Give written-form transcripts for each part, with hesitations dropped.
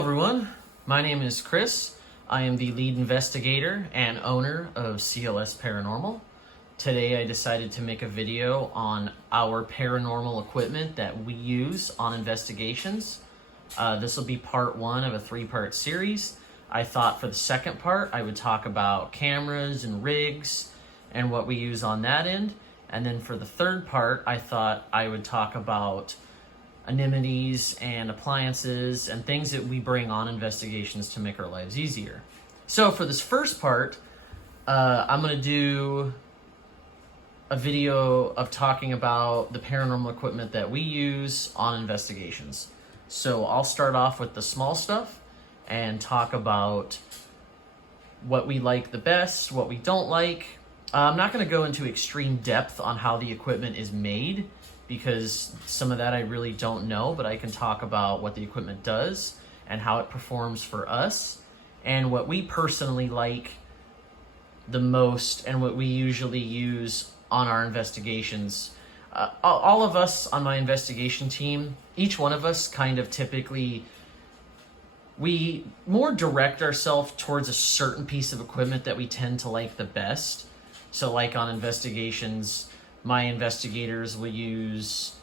everyone, my name is Chris. I am the lead investigator and owner of CLS Paranormal. Today I decided to make a video on our paranormal equipment that we use on investigations. This will be part one of a three-part series. I thought for the second part I would talk about cameras and rigs and what we use on that end. And then for the third part I thought I would talk about amenities and appliances and things that we bring on investigations to make our lives easier. So for this first part, I'm going to do a video of talking about the paranormal equipment that we use on investigations. So I'll start off with the small stuff and talk about what we like the best, what we don't like. I'm not going to go into extreme depth on how the equipment is made, because some of that I really don't know, but I can talk about what the equipment does and how it performs for us and what we personally like the most and what we usually use on our investigations. All of us on my investigation team, each one of us kind of typically, we more direct ourselves towards a certain piece of equipment that we tend to like the best. So like on investigations, my investigators will use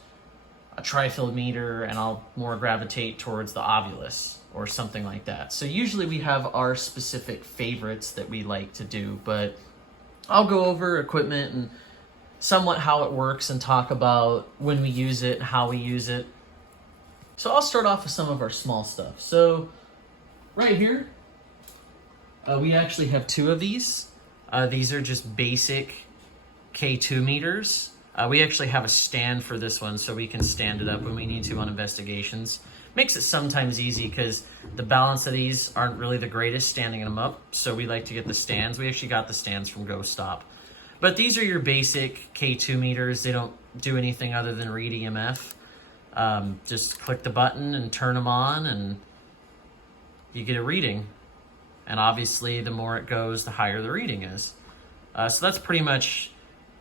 a tri-field meter and I'll more gravitate towards the Ovilus or something like that. So usually we have our specific favorites that we like to do, but I'll go over equipment and somewhat how it works and talk about when we use it, how we use it. So I'll start off with some of our small stuff. So right here, we actually have two of these. These are just basic K2 meters. We actually have a stand for this one so we can stand it up when we need to on investigations. Makes it sometimes easy because the balance of these aren't really the greatest standing them up, so we like to get the stands. We actually got the stands from Go Stop. But these are your basic K2 meters. They don't do anything other than read EMF. Just click the button and turn them on and you get a reading. And obviously the more it goes, the higher the reading is. So that's pretty much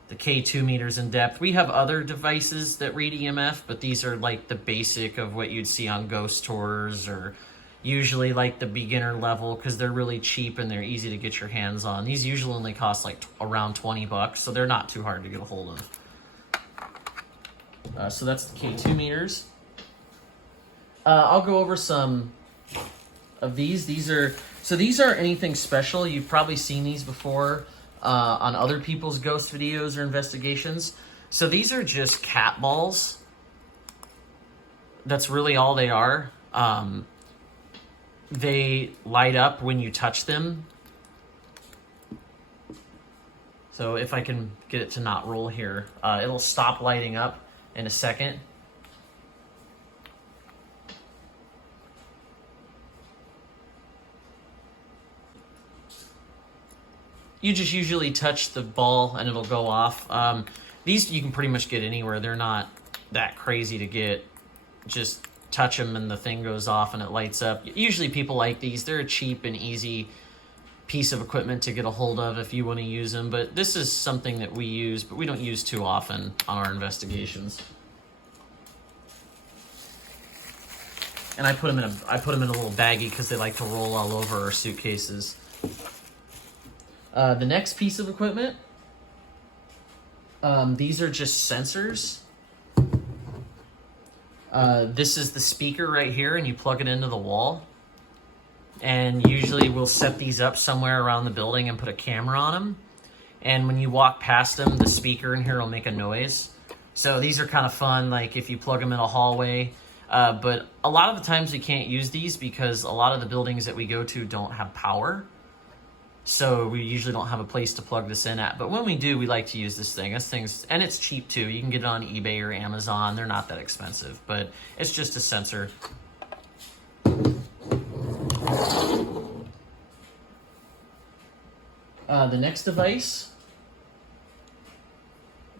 the K2 meters in depth. We have other devices that read EMF, but these are like the basic of what you'd see on ghost tours or usually like the beginner level because they're really cheap and they're easy to get your hands on. These usually only cost like around $20, so they're not too hard to get a hold of. So that's the K2 meters. I'll go over some of these. These aren't anything special. You've probably seen these before on other people's ghost videos or investigations. So these are just cat balls. That's really all they are. They light up when you touch them. So if I can get it to not roll here, it'll stop lighting up in a second. You just usually touch the ball and it'll go off. These you can pretty much get anywhere. They're not that crazy to get. Just touch them and the thing goes off and it lights up. Usually people like these. They're a cheap and easy piece of equipment to get a hold of if you want to use them. But this is something that we use, but we don't use too often on our investigations. And I put them in a little baggie because they like to roll all over our suitcases. The next piece of equipment, these are just sensors. This is the speaker right here, and you plug it into the wall. And usually we'll set these up somewhere around the building and put a camera on them. And when you walk past them, the speaker in here will make a noise. So these are kind of fun, like if you plug them in a hallway. But a lot of the times we can't use these because a lot of the buildings that we go to don't have power. So we usually don't have a place to plug this in at. But when we do, we like to use this thing. And it's cheap too. You can get it on eBay or Amazon. They're not that expensive, but it's just a sensor. The next device,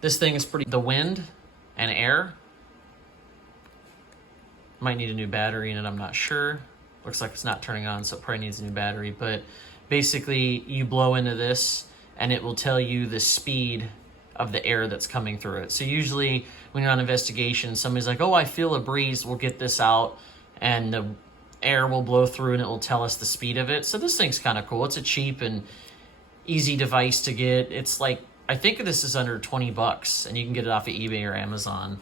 this thing is the wind and air. Might need a new battery in it, I'm not sure. Looks like it's not turning on, so it probably needs a new battery. But basically, you blow into this, and it will tell you the speed of the air that's coming through it. So usually, when you're on investigation, somebody's like, oh, I feel a breeze, we'll get this out, and air will blow through and it will tell us the speed of it. So this thing's kind of cool. It's a cheap and easy device to get. It's like, I think this is under 20 bucks and you can get it off of eBay or Amazon.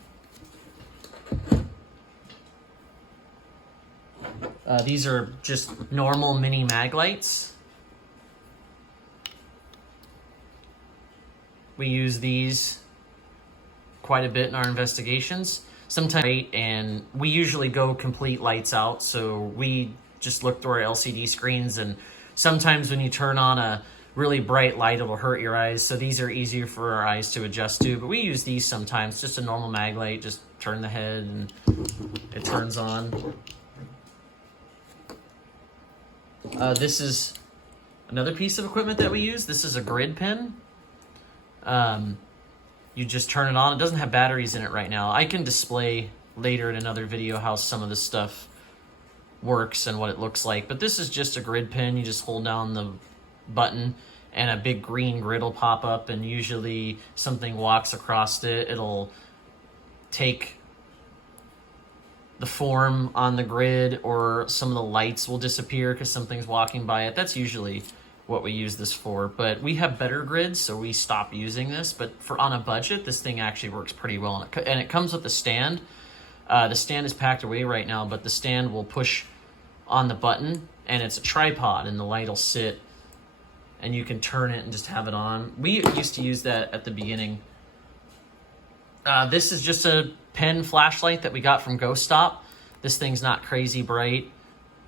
These are just normal mini mag lights. We use these quite a bit in our investigations. Sometimes, and we usually go complete lights out, so we just look through our LCD screens, and sometimes when you turn on a really bright light, it'll hurt your eyes, so these are easier for our eyes to adjust to, but we use these sometimes. Just a normal mag light, just turn the head and it turns on. This is another piece of equipment that we use. This is a grid pen. You just turn it on. It doesn't have batteries in it right now. I can display later in another video how some of this stuff works and what it looks like. But this is just a grid pen. You just hold down the button and a big green grid will pop up, and usually something walks across it. It'll take the form on the grid, or some of the lights will disappear because something's walking by it. That's usually what we use this for, but we have better grids, so we stop using this. But for on a budget, this thing actually works pretty well, and it comes with a stand. The stand is packed away right now, but the stand will push on the button, and it's a tripod, and the light will sit, and you can turn it and just have it on. We used to use that at the beginning. This is just a pen flashlight that we got from Ghost Stop. This thing's not crazy bright,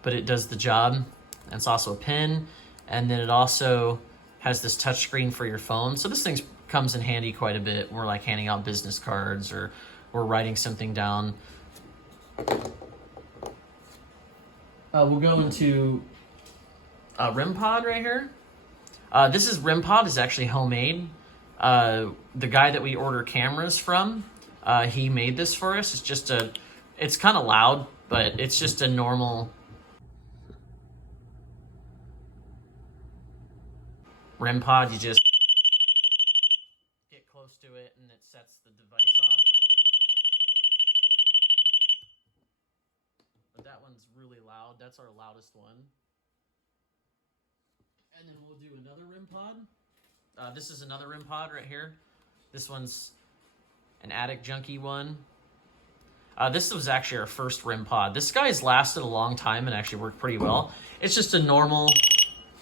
but it does the job. And it's also a pen. And then it also has this touch screen for your phone. So this thing comes in handy quite a bit. We're like handing out business cards, or we're writing something down. We'll go into a REM pod right here. This is REM pod is actually homemade. The guy that we order cameras from, he made this for us. It's just it's kind of loud, but it's just a normal REM pod. You just get close to it and it sets the device off. But that one's really loud. That's our loudest one. And then we'll do another REM pod. This is another REM pod right here. This one's an Attic Junkie one. This was actually our first REM pod. This guy's lasted a long time and actually worked pretty well. It's just a normal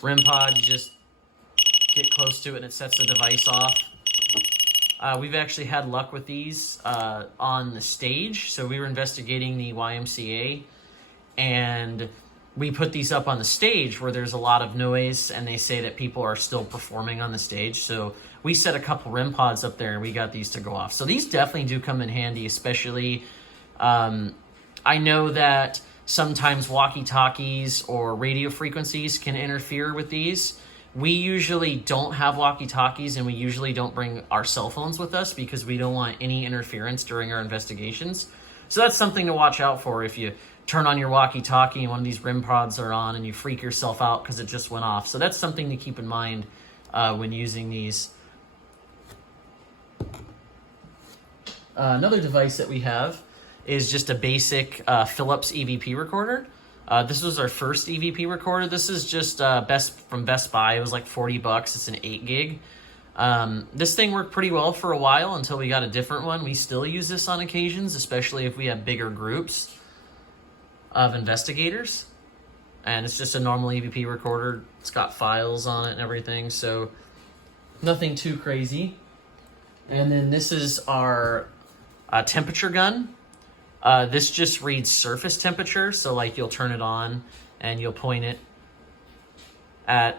REM pod. You just get close to it and it sets the device off. We've actually had luck with these on the stage. So we were investigating the YMCA, and we put these up on the stage where there's a lot of noise, and they say that people are still performing on the stage. So we set a couple REM pods up there and we got these to go off. So these definitely do come in handy, especially I know that sometimes walkie-talkies or radio frequencies can interfere with these. We usually don't have walkie-talkies, and we usually don't bring our cell phones with us because we don't want any interference during our investigations. So that's something to watch out for. If you turn on your walkie-talkie and one of these REM pods are on and you freak yourself out because it just went off. So that's something to keep in mind when using these. Another device that we have is just a basic Philips EVP recorder. This was our first EVP recorder. This is just from Best Buy. It was like 40 bucks. It's an 8 gig. This thing worked pretty well for a while until we got a different one. We still use this on occasions, especially if we have bigger groups of investigators. And it's just a normal EVP recorder. It's got files on it and everything, so nothing too crazy. And then this is our temperature gun. This just reads surface temperature, so like you'll turn it on and you'll point it at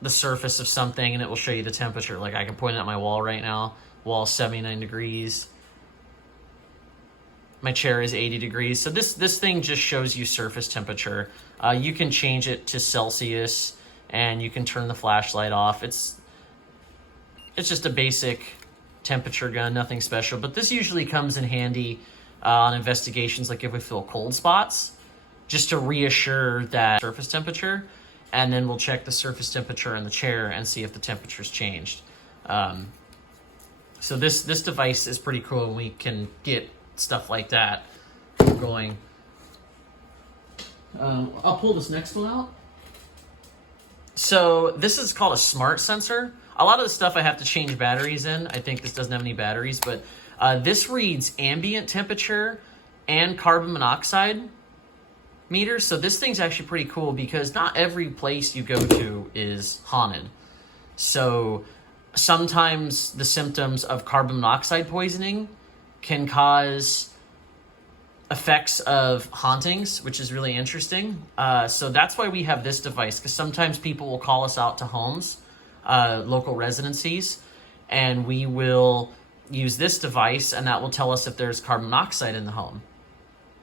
the surface of something and it will show you the temperature. Like I can point it at my wall right now. Wall's 79 degrees. My chair is 80 degrees. So this thing just shows you surface temperature. You can change it to Celsius and you can turn the flashlight off. It's just a basic temperature gun, nothing special. But this usually comes in handy on investigations, like if we feel cold spots, just to reassure that surface temperature, and then we'll check the surface temperature in the chair and see if the temperature's changed. So this device is pretty cool. We can get stuff like that going. I'll pull this next one out. So this is called a smart sensor. A lot of the stuff I have to change batteries in. I think this doesn't have any batteries, but this reads ambient temperature and carbon monoxide meters. So this thing's actually pretty cool because not every place you go to is haunted. So sometimes the symptoms of carbon monoxide poisoning can cause effects of hauntings, which is really interesting. So that's why we have this device, because sometimes people will call us out to homes, local residencies, and we will use this device, and that will tell us if there's carbon monoxide in the home.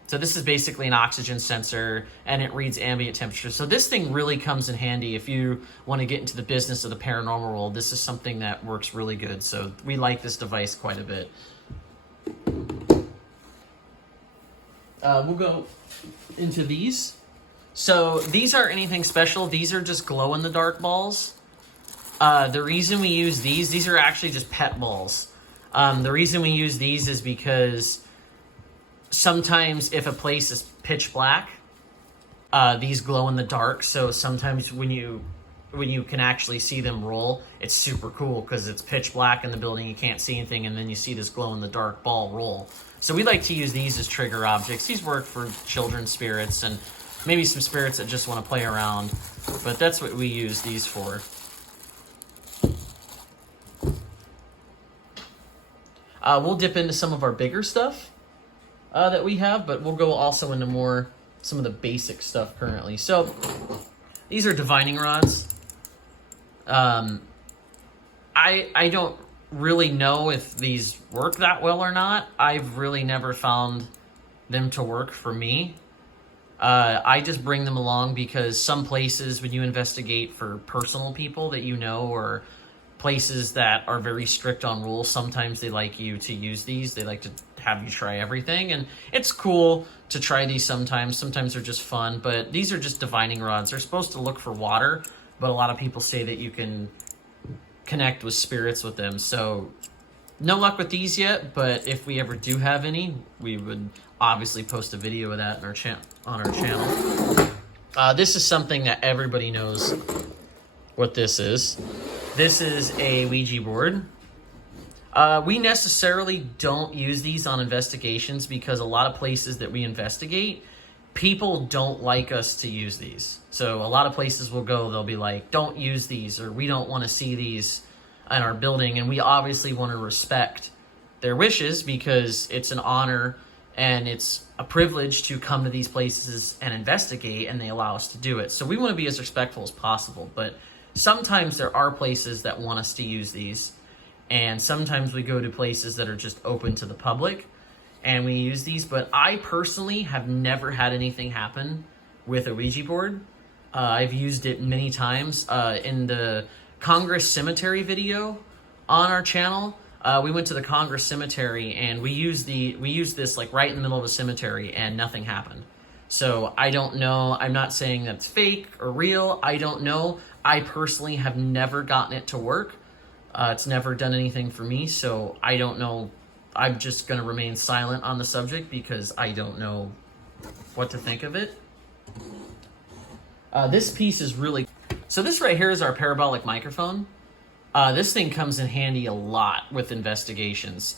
So this is basically an oxygen sensor, and it reads ambient temperature. So this thing really comes in handy if you want to get into the business of the paranormal world. This is something that works really good. So we like this device quite a bit. We'll go into these. So these aren't anything special. These are just glow-in-the-dark balls. The reason we use these are actually just pet balls. The reason we use these is because sometimes if a place is pitch black, these glow in the dark. So sometimes when you can actually see them roll, it's super cool because it's pitch black in the building, you can't see anything, and then you see this glow in the dark ball roll. So we like to use these as trigger objects. These work for children's spirits and maybe some spirits that just want to play around, but that's what we use these for. We'll dip into some of our bigger stuff that we have, but we'll go also into some of the basic stuff currently. So these are divining rods. I don't really know if these work that well or not. I've really never found them to work for me. I just bring them along because some places, when you investigate for personal people that you know, or places that are very strict on rules, sometimes they like you to use these. They like to have you try everything, and it's cool to try these sometimes. Sometimes they're just fun, but these are just divining rods. They're supposed to look for water, but a lot of people say that you can connect with spirits with them. So no luck with these yet, but if we ever do have any, we would obviously post a video of that on our channel. This is something that everybody knows what this is. This is a Ouija board. We necessarily don't use these on investigations because a lot of places that we investigate, people don't like us to use these. So a lot of places we'll go, they'll be like, don't use these, or we don't want to see these in our building. And we obviously want to respect their wishes because it's an honor and it's a privilege to come to these places and investigate, and they allow us to do it. So we want to be as respectful as possible, but sometimes there are places that want us to use these, and sometimes we go to places that are just open to the public and we use these. But I personally have never had anything happen with a Ouija board. I've used it many times. In the Congress Cemetery video on our channel, we went to the Congress Cemetery and we used this like right in the middle of a cemetery, and nothing happened. So I don't know. I'm not saying that's fake or real. I don't know. I personally have never gotten it to work. It's never done anything for me, so I don't know. I'm just going to remain silent on the subject because I don't know what to think of it. This piece is really... So this right here is our parabolic microphone. This thing comes in handy a lot with investigations.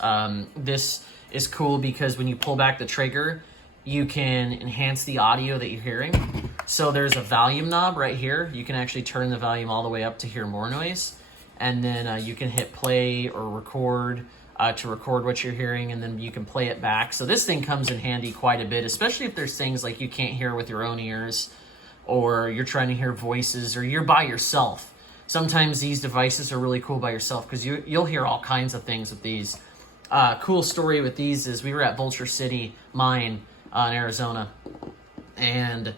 This is cool because when you pull back the trigger, you can enhance the audio that you're hearing. So there's a volume knob right here. You can actually turn the volume all the way up to hear more noise. And then you can hit play or record to record what you're hearing, and then you can play it back. So this thing comes in handy quite a bit, especially if there's things like you can't hear with your own ears, or you're trying to hear voices, or you're by yourself. Sometimes these devices are really cool by yourself because you'll hear all kinds of things with these. Cool story with these is we were at Vulture City Mine in Arizona, and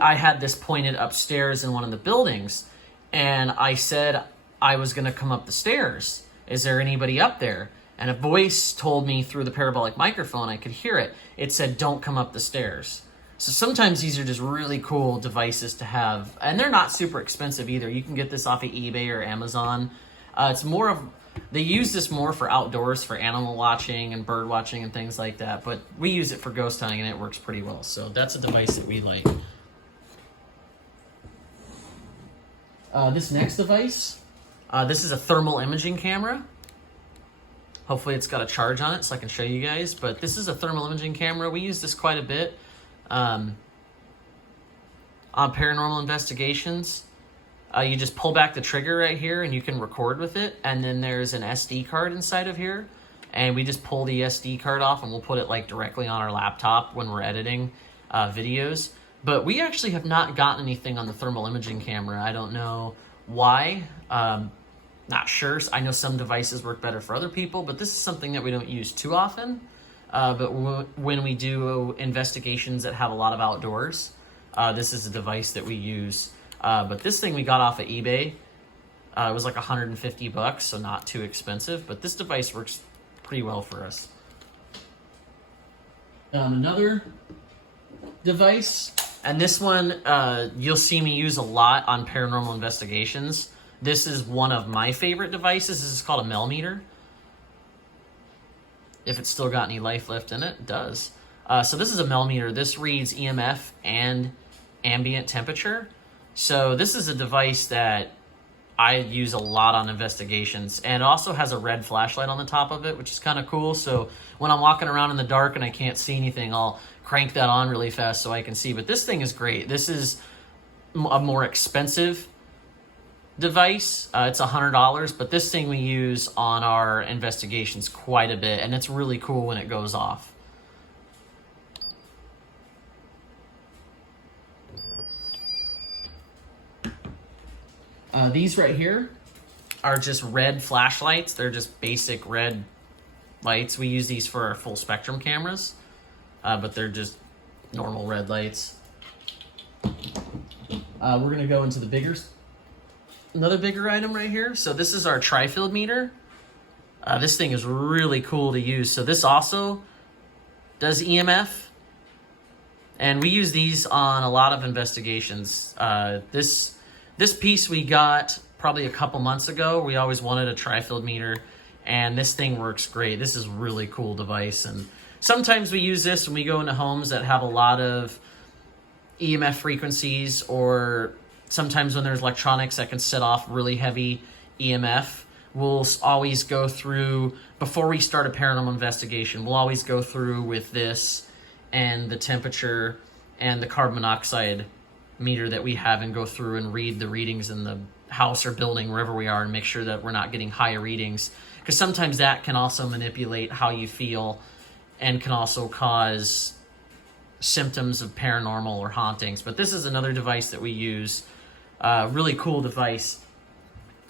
I had this pointed upstairs in one of the buildings, and I said I was going to come up the stairs. Is there anybody up there? And a voice told me through the parabolic microphone, I could hear it. It said, don't come up the stairs. So sometimes these are just really cool devices to have, and they're not super expensive either. You can get this off of eBay or Amazon. It's more of They use this more for outdoors, for animal watching and bird watching and things like that, but we use it for ghost hunting and it works pretty well. So that's a device that we like. This next device, this is a thermal imaging camera. Hopefully it's got a charge on it so I can show you guys, but this is a thermal imaging camera. We use this quite a bit on paranormal investigations. You just pull back the trigger right here and you can record with it, and then there's an SD card inside of here, and we just pull the SD card off and we'll put it like directly on our laptop when we're editing videos. But we actually have not gotten anything on the thermal imaging camera. I don't know why. Not sure. I know some devices work better for other people, but this is something that we don't use too often. But when we do investigations that have a lot of outdoors, this is a device that we use. But this thing we got off of eBay. It was like $150, so not too expensive. But this device works pretty well for us. Another device, and this one you'll see me use a lot on paranormal investigations. This is one of my favorite devices. This is called a millimeter. If it's still got any life left in it, it does. So this is a millimeter. This reads EMF and ambient temperature. So this is a device that I use a lot on investigations, and it also has a red flashlight on the top of it, which is kind of cool. So when I'm walking around in the dark and I can't see anything, I'll crank that on really fast so I can see. But this thing is great. This is a more expensive device. It's $100, but this thing we use on our investigations quite a bit, and it's really cool when it goes off. These right here are just red flashlights. They're just basic red lights. We use these for our full spectrum cameras, but they're just normal red lights. We're gonna go into another bigger item right here. So this is our tri-field meter. This thing is really cool to use. So this also does EMF, and we use these on a lot of investigations. This piece we got probably a couple months ago. We always wanted a tri-field meter, and this thing works great. This is a really cool device, and sometimes we use this when we go into homes that have a lot of EMF frequencies, or sometimes when there's electronics that can set off really heavy EMF. We'll always go through, before we start a paranormal investigation, we'll always go through with this and the temperature and the carbon monoxide meter that we have, and go through and read the readings in the house or building, wherever we are, and make sure that we're not getting higher readings, because sometimes that can also manipulate how you feel and can also cause symptoms of paranormal or hauntings. But this is another device that we use. Really cool device.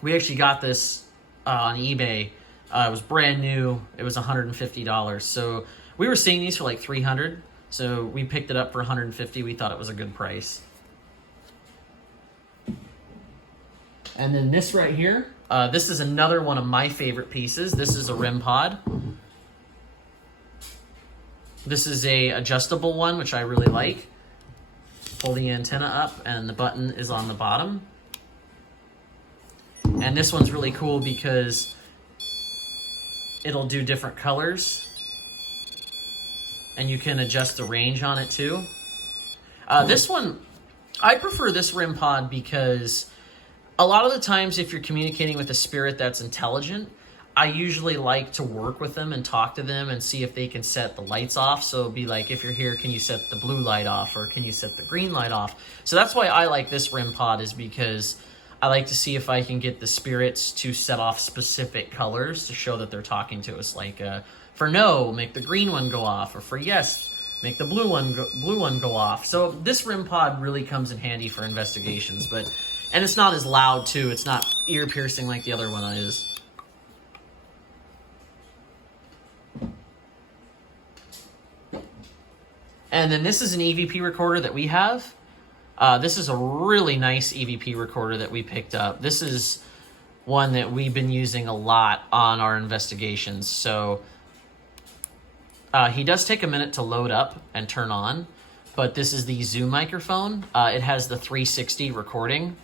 We actually got this on eBay. It was brand new. It was $150. So we were seeing these for like $300. So we picked it up for $150. We thought it was a good price. And then this right here, this is another one of my favorite pieces. This is a REM pod. This is a adjustable one, which I really like. Pull the antenna up, and the button is on the bottom. And this one's really cool because it'll do different colors, and you can adjust the range on it too. This one, I prefer this REM pod because a lot of the times if you're communicating with a spirit that's intelligent, I usually like to work with them and talk to them and see if they can set the lights off. So it'd be like, if you're here, can you set the blue light off, or can you set the green light off? So that's why I like this REM pod, is because I like to see if I can get the spirits to set off specific colors to show that they're talking to us. Like for no, make the green one go off, or for yes, make the blue one go off. So this REM pod really comes in handy for investigations, and it's not as loud too. It's not ear piercing like the other one is. And then this is an EVP recorder that we have. This is a really nice EVP recorder that we picked up. This is one that we've been using a lot on our investigations. So he does take a minute to load up and turn on, but this is the Zoom microphone. It has the 360 recording.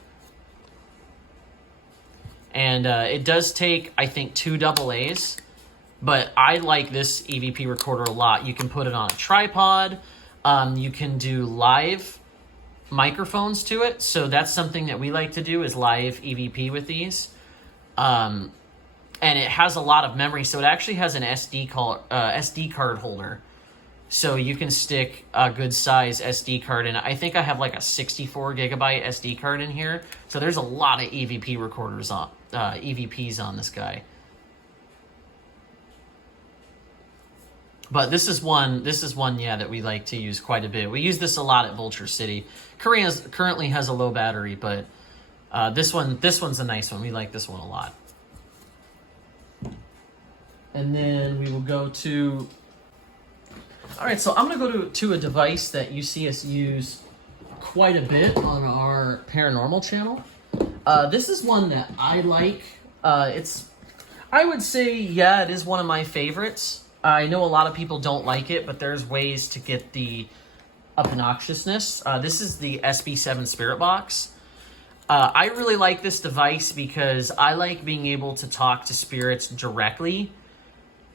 And it does take, I think, 2 AA's. But I like this EVP recorder a lot. You can put it on a tripod. You can do live microphones to it. So that's something that we like to do, is live EVP with these. And it has a lot of memory. So it actually has an SD card holder. So you can stick a good size SD card in it. I think I have like a 64 gigabyte SD card in here. So there's a lot of EVP recorders on, EVPs on this guy. But this is one, yeah, that we like to use quite a bit. We use this a lot at Vulture City. Currently has a low battery, but this one's a nice one. We like this one a lot. And then we will go to... All right, so I'm going to go to a device that you see us use quite a bit on our paranormal channel. This is one that I like. I would say, yeah, it is one of my favorites. I know a lot of people don't like it, but there's ways to get the obnoxiousness. This is the SB7 Spirit Box. I really like this device because I like being able to talk to spirits directly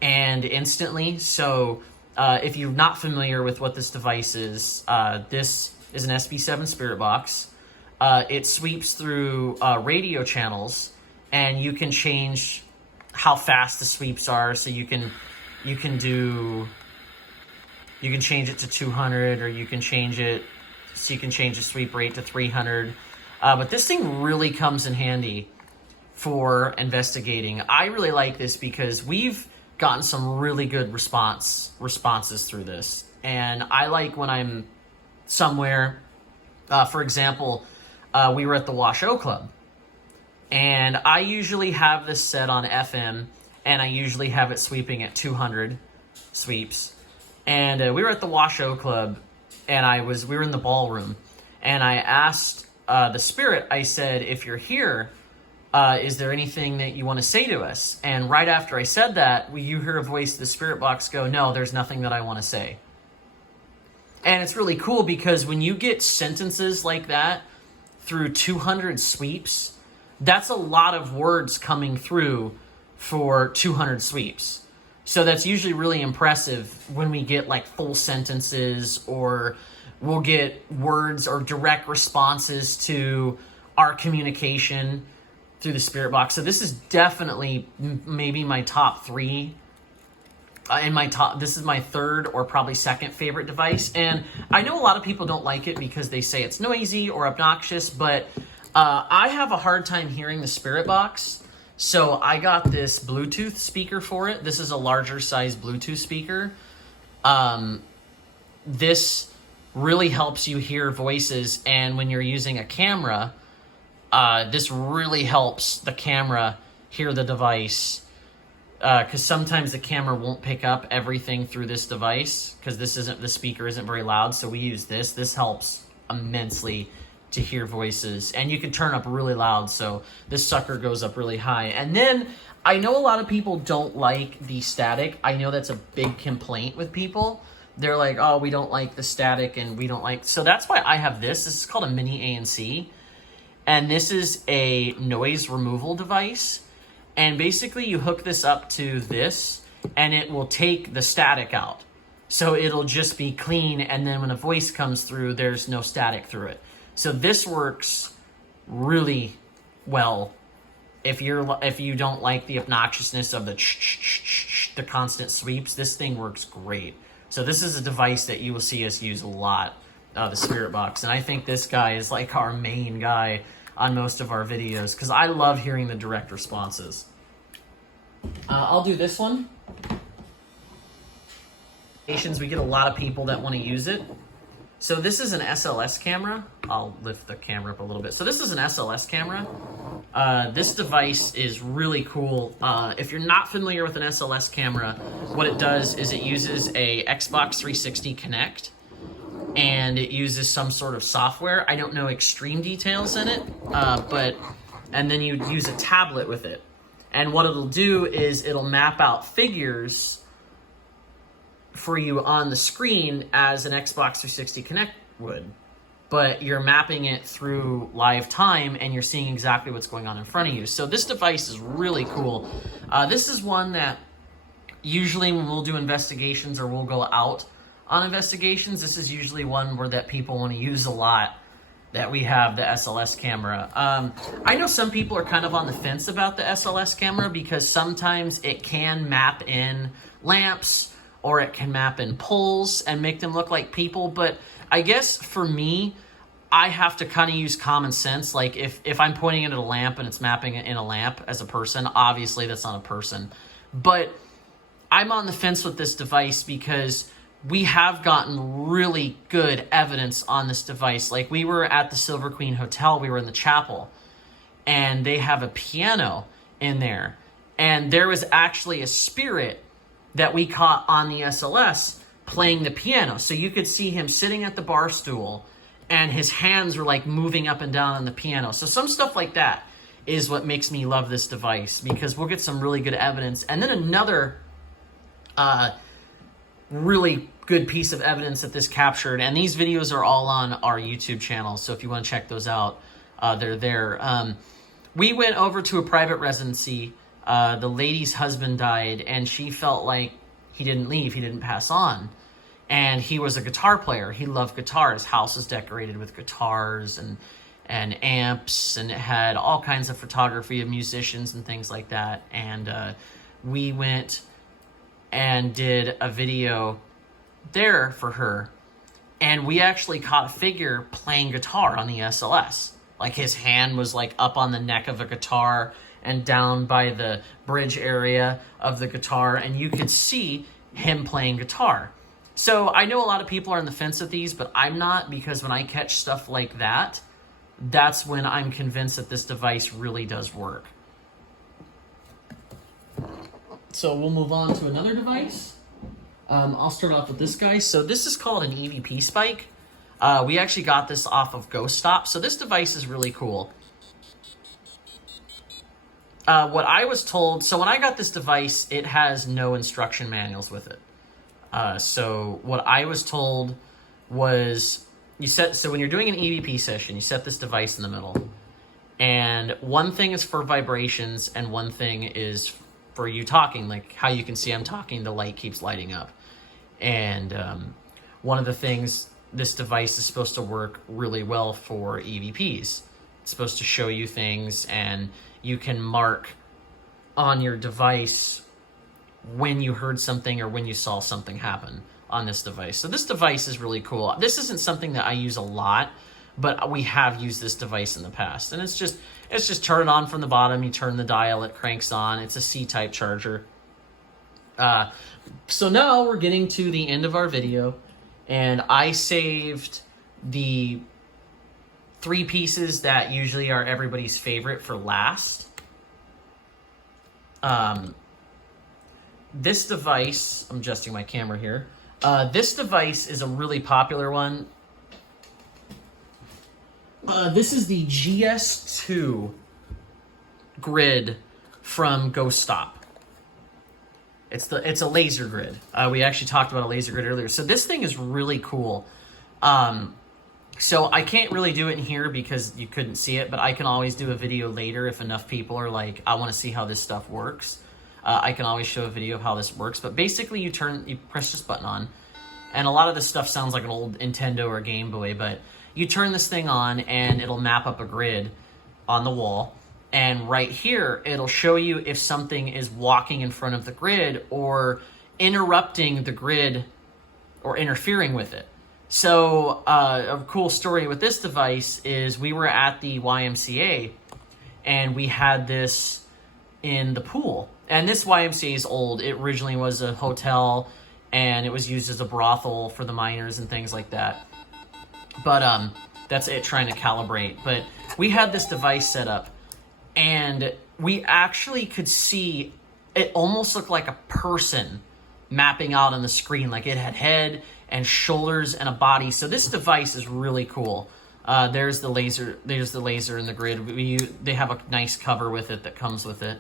and instantly. So if you're not familiar with what this device is, this is an SB7 Spirit Box. It sweeps through radio channels, and you can change how fast the sweeps are. So you can change it to 200, or you can change it so you can change the sweep rate to 300. But this thing really comes in handy for investigating. I really like this because we've gotten some really good responses through this. And I like when I'm somewhere, for example, we were at the Washoe Club, and I usually have this set on FM, and I usually have it sweeping at 200 sweeps. And we were at the Washoe Club, and we were in the ballroom, and I asked the spirit, I said, if you're here, is there anything that you want to say to us? And right after I said that, you hear a voice of the spirit box go, no, there's nothing that I want to say. And it's really cool because when you get sentences like that through 200 sweeps, that's a lot of words coming through for 200 sweeps. So that's usually really impressive when we get like full sentences, or we'll get words or direct responses to our communication through the spirit box. So this is definitely maybe my top 3. This is my 3rd or probably 2nd favorite device. And I know a lot of people don't like it because they say it's noisy or obnoxious, but I have a hard time hearing the spirit box. So I got this Bluetooth speaker for it. This is a larger size Bluetooth speaker. This really helps you hear voices, and when you're using a camera, this really helps the camera hear the device, because sometimes the camera won't pick up everything through this device because the speaker isn't very loud. So we use this. This helps immensely to hear voices, and you can turn up really loud, so this sucker goes up really high. And then I know a lot of people don't like the static. I know that's a big complaint with people. They're like, oh, we don't like the static, and we don't like... So that's why I have this. This is called a mini ANC, and this is a noise removal device. And basically you hook this up to this, and it will take the static out. So it'll just be clean, and then when a voice comes through, there's no static through it. So this works really well if you don't like the obnoxiousness of the constant sweeps. This thing works great. So this is a device that you will see us use a lot, the Spirit Box. And I think this guy is like our main guy on most of our videos because I love hearing the direct responses. I'll do this one. We get a lot of people that want to use it. So this is an SLS camera. I'll lift the camera up a little bit. So this is an SLS camera. This device is really cool. If you're not familiar with an SLS camera, what it does is it uses a Xbox 360 Kinect, and it uses some sort of software. I don't know extreme details in it, and then you use a tablet with it. And what it'll do is it'll map out figures for you on the screen as an Xbox 360 Kinect would. but you're mapping it through live time and you're seeing exactly what's going on in front of you. So this device is really cool. This is one that usually when we'll do investigations or we'll go out on investigations, this is usually one where that people want to use a lot, that we have the SLS camera. I know some people are kind of on the fence about the SLS camera because sometimes it can map in lamps or it can map in poles and make them look like people. But I guess for me, I have to kind of use common sense. Like if I'm pointing it at a lamp and it's mapping it in a lamp as a person, obviously that's not a person. But I'm on the fence with this device because we have gotten really good evidence on this device. Like we were at the Silver Queen Hotel, we were in the chapel, and they have a piano in there. And there was actually a spirit that we caught on the SLS playing the piano. So you could see him sitting at the bar stool and his hands were like moving up and down on the piano. So some stuff like that is what makes me love this device, because we'll get some really good evidence. And then another really good piece of evidence that this captured, and these videos are all on our YouTube channel, so if you want to check those out, they're there. We went over to a private residency. The lady's husband died, and she felt like he didn't leave, he didn't pass on. And he was a guitar player. He loved guitars. His house was decorated with guitars and amps, and it had all kinds of photography of musicians and things like that. And we went and did a video there for her, and we actually caught a figure playing guitar on the SLS. Like his hand was like up on the neck of a guitar and down by the bridge area of the guitar, and you could see him playing guitar. So I know a lot of people are on the fence with these, but I'm not, because when I catch stuff like that, that's when I'm convinced that this device really does work. So we'll move on to another device. I'll start off with this guy. So this is called an EVP spike. We actually got this off of Ghost Stop. So this device is really cool. What I was told, so when I got this device, it has no instruction manuals with it. So what I was told was, so when you're doing an EVP session, you set this device in the middle. And one thing is for vibrations and one thing is for you talking. Like how you can see I'm talking, the light keeps lighting up. And one of the things, this device is supposed to work really well for EVPs. It's supposed to show you things, and you can mark on your device when you heard something or when you saw something happen on this device. So this device is really cool. This isn't something that I use a lot, but we have used this device in the past. And it's just turn it on from the bottom, you turn the dial, it cranks on. It's a C-type charger. So now we're getting to the end of our video, and I saved the 3 pieces that usually are everybody's favorite for last. This device, I'm adjusting my camera here. This device is a really popular one. This is the GS2 grid from Ghost Stop. It's a laser grid. We actually talked about a laser grid earlier. So this thing is really cool. So I can't really do it in here because you couldn't see it, but I can always do a video later if enough people are like, I want to see how this stuff works. I can always show a video of how this works. But basically you press this button on, and a lot of this stuff sounds like an old Nintendo or Game Boy, but you turn this thing on and it'll map up a grid on the wall. And right here, it'll show you if something is walking in front of the grid or interrupting the grid or interfering with it. So a cool story with this device is we were at the YMCA and we had this in the pool. And this YMCA is old. It originally was a hotel and it was used as a brothel for the miners and things like that. But that's it, trying to calibrate. But we had this device set up, and we actually could see, it almost looked like a person mapping out on the screen. Like it had head and shoulders and a body. So this device is really cool. There's the laser in the grid. They have a nice cover with it that comes with it.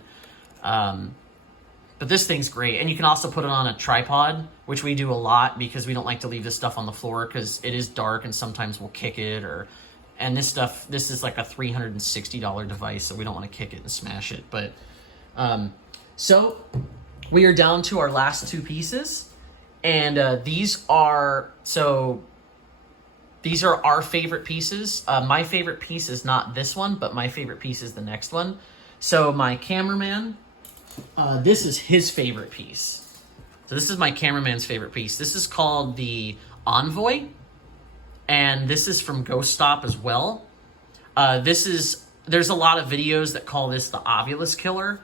But But this thing's great. And you can also put it on a tripod, which we do a lot because we don't like to leave this stuff on the floor because it is dark and sometimes we'll kick it and this is like a $360 device, so we don't want to kick it and smash it. But so we are down to our last two pieces, and these are our favorite pieces. My favorite piece is not this one, but my favorite piece is the next one. So my cameraman, this is his favorite piece. So this is my cameraman's favorite piece. This is called the Envoy, and this is from Ghost Stop as well. There's a lot of videos that call this the Ovilus Killer.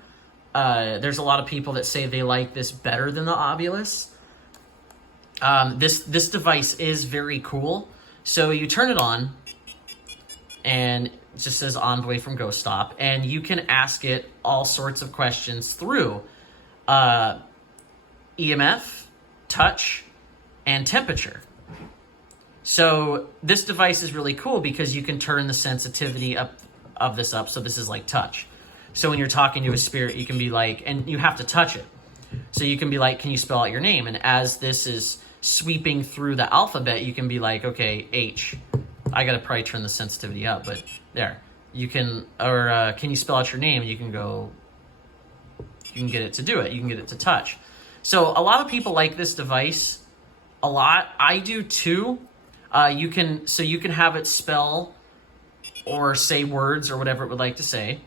There's a lot of people that say they like this better than the Ovilus. This device is very cool. So you turn it on, and it just says Envoy from Ghost Stop, and you can ask it all sorts of questions through EMF, touch, and temperature. So this device is really cool because you can turn the sensitivity of this up. So this is like touch. So when you're talking to a spirit, you can be like, and you have to touch it. So you can be like, can you spell out your name? And as this is sweeping through the alphabet, you can be like, okay, H. I got to probably turn the sensitivity up, but there. You can, or can you spell out your name? And you can go, you can get it to do it. You can get it to touch. So a lot of people like this device a lot. I do too. You can have it spell or say words or whatever it would like to say.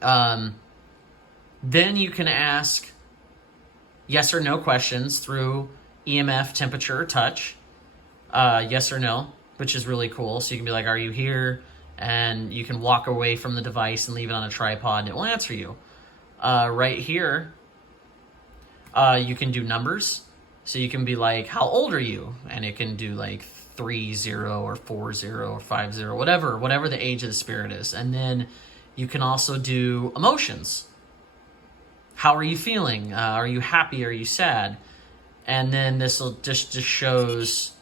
Then you can ask yes or no questions through EMF, temperature, or touch. Yes or no, which is really cool. So you can be like, are you here? And you can walk away from the device and leave it on a tripod and it will answer you. Right here, you can do numbers. So you can be like, how old are you? And it can do like 30 or 40 or 50, whatever the age of the spirit is. And then you can also do emotions. How are you feeling? Are you happy? Are you sad? And then this will just shows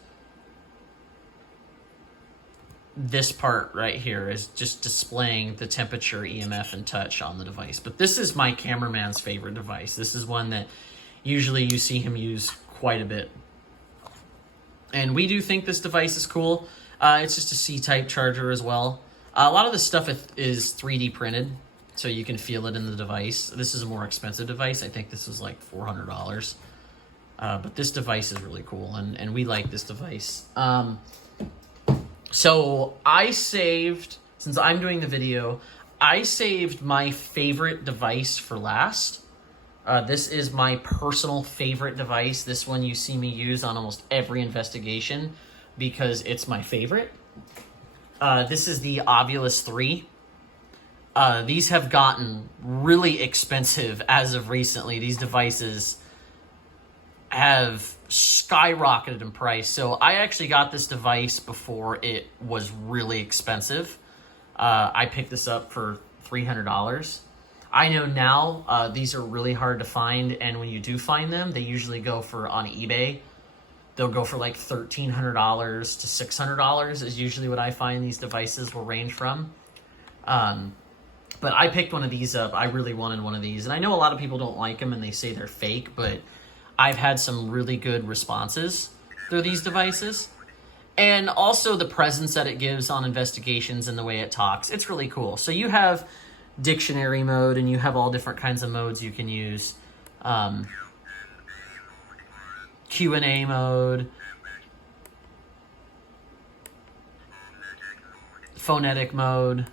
this part right here is just displaying the temperature, EMF, and touch on the device. But this is my cameraman's favorite device. This is one that usually you see him use quite a bit. And we do think this device is cool. It's just a C-type charger as well. A lot of this stuff is 3D printed, so you can feel it in the device. This is a more expensive device. I think this was like $400. But this device is really cool, and we like this device. So I saved, since I'm doing the video, I saved my favorite device for last. This is my personal favorite device. This one you see me use on almost every investigation because it's my favorite. This is the Ovilus 3. These have gotten really expensive as of recently. These devices have skyrocketed in price. So I actually got this device before it was really expensive. I picked this up for $300. I know now these are really hard to find, and when you do find them, they usually go for, on eBay, they'll go for like $1,300 to $600 is usually what I find these devices will range from. But I picked one of these up. I really wanted one of these. And I know a lot of people don't like them and they say they're fake, but I've had some really good responses through these devices. And also the presence that it gives on investigations and the way it talks. It's really cool. So you have dictionary mode and you have all different kinds of modes you can use. Q&A mode. Phonetic mode.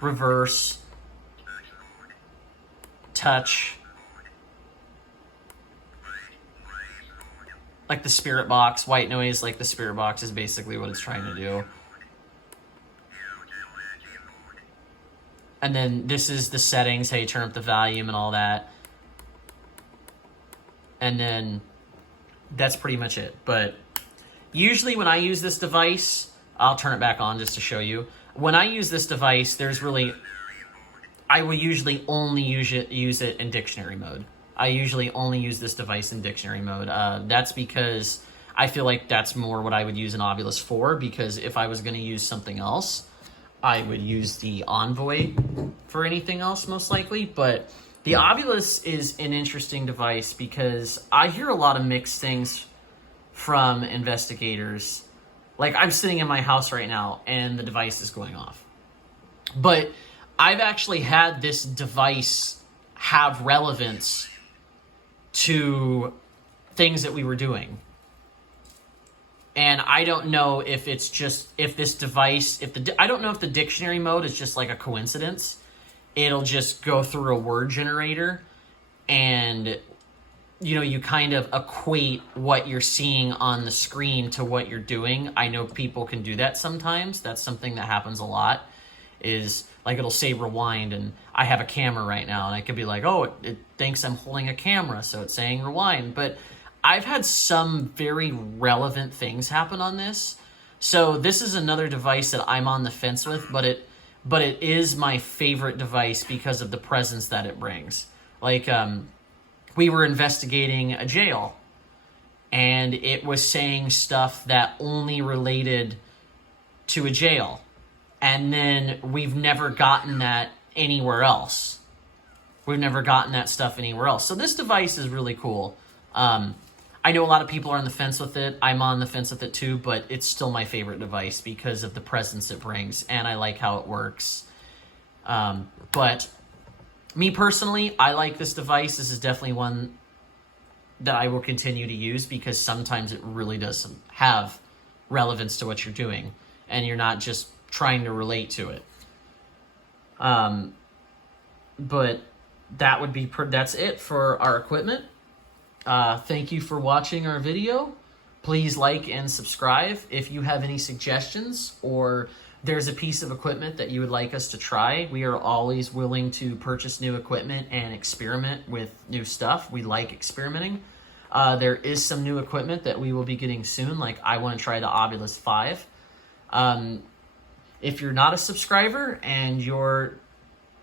Reverse. Touch. Like the spirit box, white noise, like the spirit box is basically what it's trying to do. And then this is the settings, how you turn up the volume and all that. And then that's pretty much it. But usually when I use this device, I'll turn it back on just to show you. When I use this device, I will usually only use it in dictionary mode. I usually only use this device in dictionary mode. That's because I feel like that's more what I would use an Ovilus for, because if I was going to use something else, I would use the Envoy for anything else most likely. But The Ovilus is an interesting device because I hear a lot of mixed things from investigators. Like, I'm sitting in my house right now and the device is going off. But I've actually had this device have relevance to things that we were doing. And I don't know if it's just, if this device, I don't know if the dictionary mode is just like a coincidence. It'll just go through a word generator and, you know, you kind of equate what you're seeing on the screen to what you're doing. I know people can do that sometimes. That's something that happens a lot, is like it'll say rewind and I have a camera right now and I could be like, oh, it thinks I'm holding a camera, so it's saying rewind. But I've had some very relevant things happen on this. So this is another device that I'm on the fence with, but it is my favorite device because of the presence that it brings. Like, we were investigating a jail, and it was saying stuff that only related to a jail. And then we've never gotten that anywhere else. We've never gotten that stuff anywhere else. So this device is really cool. I know a lot of people are on the fence with it. I'm on the fence with it too, but it's still my favorite device because of the presence it brings, and I like how it works. But me personally, I like this device. This is definitely one that I will continue to use because sometimes it really does have relevance to what you're doing, and you're not just trying to relate to it. But that's it for our equipment. Thank you for watching our video. Please like and subscribe. If you have any suggestions or there's a piece of equipment that you would like us to try, we are always willing to purchase new equipment and experiment with new stuff. We like experimenting. There is some new equipment that we will be getting soon, like I want to try the Ovilus 5. If you're not a subscriber and you're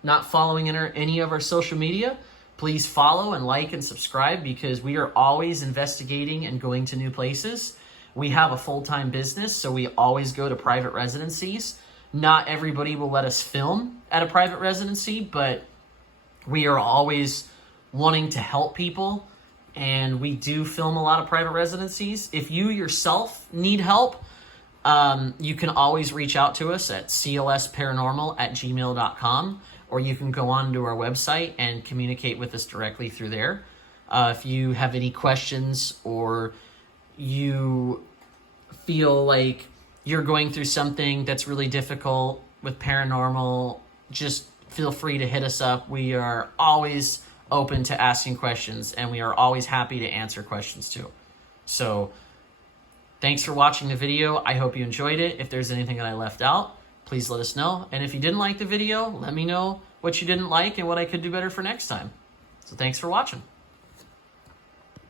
not following any of our social media, please follow and like and subscribe because we are always investigating and going to new places. We have a full-time business, so we always go to private residencies. Not everybody will let us film at a private residency, but we are always wanting to help people, and we do film a lot of private residencies. If you yourself need help, you can always reach out to us at clsparanormal@gmail.com, or you can go on to our website and communicate with us directly through there. If you have any questions or you feel like you're going through something that's really difficult with paranormal, just feel free to hit us up. We are always open to asking questions, and we are always happy to answer questions too. So thanks for watching the video. I hope you enjoyed it. If there's anything that I left out, please let us know. And if you didn't like the video, let me know what you didn't like and what I could do better for next time. So thanks for watching.